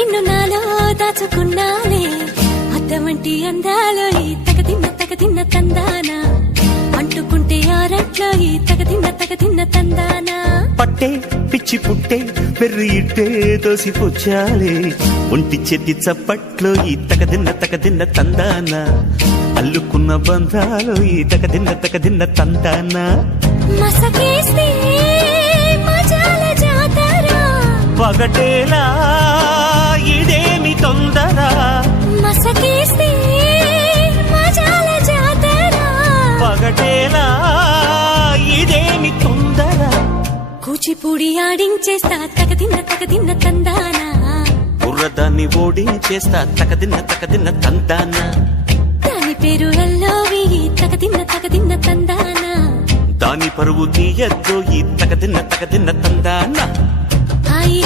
నిన్ను నాలో దాచుకున్నాలే అద్దమంటి అందాలో ఈ తగదిన్న తందానా అంటుకుంటే ఆరట్లో ఈ తగదిన్న తందానా పట్టే పిచ్చి పుట్టే పెర్రి ఇట్టే దోసిపుచ్చాలే ఒంటి చేతి చప్పట్లో ఈ తగదిన్న తందాన అల్లుకున్న బంధాలు ఈ తగదిన్న తందాన మసకేస్తే మజాల జాతర పగటేలా ఇదేమి తొందర మసకేస్తే మజాల జాతర పగటేలా ఇదేమి తొందర కూచిపూడి ఆడించేస్తా తగదిన్న తందానా బుర్రదాన్ని ఓడించేస్తా తగదిన్న తందాన దాని పేరు ఎల్లోవి తగదిన్న తందానా దాని పరువు తీయద్దు ఈ తగదిన్న తందాన హాయి